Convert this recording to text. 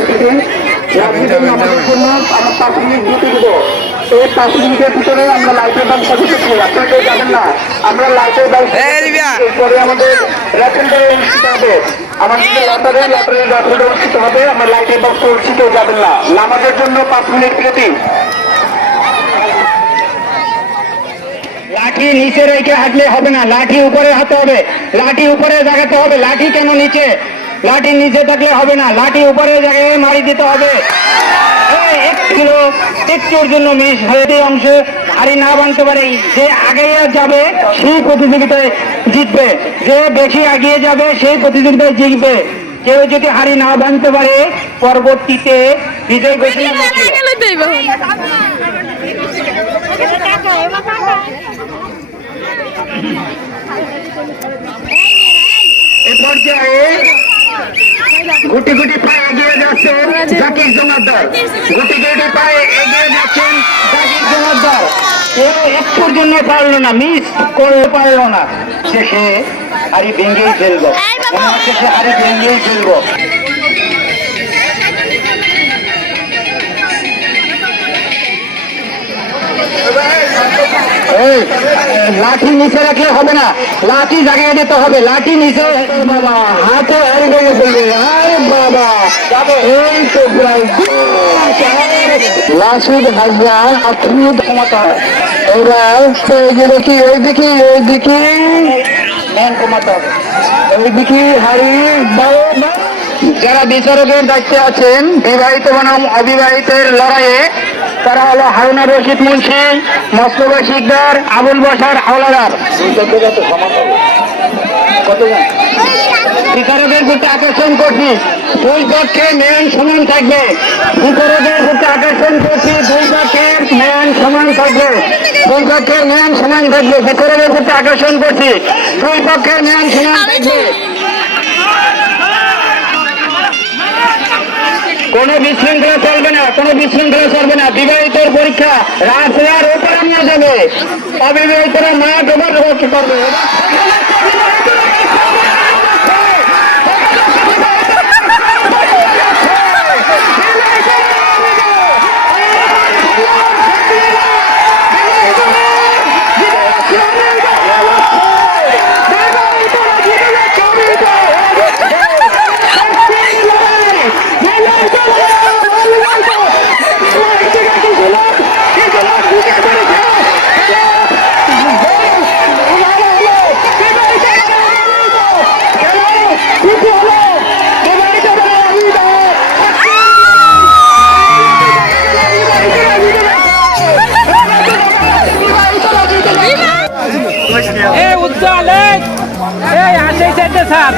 উপস্থিতি আমাদের জন্য আমরা 5 মিনিট ডিউটি দেবো। এই 5 মিনিটের ভিতরে আমরা লাইটের ব্যবস্থা করতেছি, আপনারা যাবেন না। আমরা লাইটের ব্যবস্থা পরে আমাদের র্যাপিড অনুষ্ঠিত হবে, আমাদের লটারি অনুষ্ঠিত হবে। আমরা লাইটের ব্যবস্থা অনুষ্ঠিত যাবেন না। নামাজের জন্য 5 মিনিট বিরতি। লাঠি নিচে রেখে হাঁটলে হবে না, লাঠি উপরে হাতে হবে, লাঠি উপরে জাগাতে হবে। লাঠি কেন নিচে? লাঠি নিচে থাকলে হবে না, লাঠি উপরে জায়গায় মারি দিতে হবে। একটুর জন্য মিস হয়ে অংশে হাড়ি না বাঁধতে পারে, যে আগে যাবে সেই প্রতিযোগিতায় জিতবে, যে বেশি এগিয়ে যাবে সেই প্রতিযোগিতায় জিতবে। কেউ যদি হাড়ি না বাঁধতে পারে পরবর্তীতে বিজয় ঘোষণা এ পর্যায়ে গুটি গুটি পায়ে এগিয়ে যাচ্ছেন জাকির জমাদ্দার, গুটি গুটি পায়ে এগিয়ে যাচ্ছেন জাকির জমাদ্দার। কেউ একটুর জন্য পারলো না, মিস করে পারলো না, শেষে হাড়ি ভেঙেই ফেলবো, শেষে হাড়ি ভেঙেই ফেলবো। লাঠি নিচে রাখলে হবে না, লাঠি জাগিয়ে দিতে হবে, লাঠি নিচে। বাবা হাতে হাড়ি ভেঙে ফেলবে, আরে বাবা এই তো লাসুদ হাজার আত্মীয় ক্ষমতা। এবার দেখি ওই দিকে ম্যান ক্ষমতা, ওই দিকে হাড়ি। যারা বিচারকের দায়িত্বে আছেন বিবাহিত বনাম অবিবাহিতের লড়াইয়ে, তারা হলো হারুনা রশিদ মুন্সি, মোস্তফা শিকদার, আবুল বাশার হাওলাদার। বিচারকের প্রতি আকর্ষণ করছি, দুই পক্ষে ম্যান সমান থাকবে। বিচারকের প্রতি আকর্ষণ করছি, দুই পক্ষের ম্যান সমান থাকবে, দুই পক্ষের ম্যান সমান থাকবে। বিচারকের প্রতি আকর্ষণ করছি, দুই পক্ষের ম্যান সমান থাকবে। কোনো বিশৃঙ্খলা চলবে না, কোনো বিশৃঙ্খলা চলবে না। বিবাহিতের পরীক্ষা রাস্তার উপরে নিয়ে যাবে, অবিবাহিতরা মাঠ ওভার করবে। উজ্জ্বল এই আসে স্যার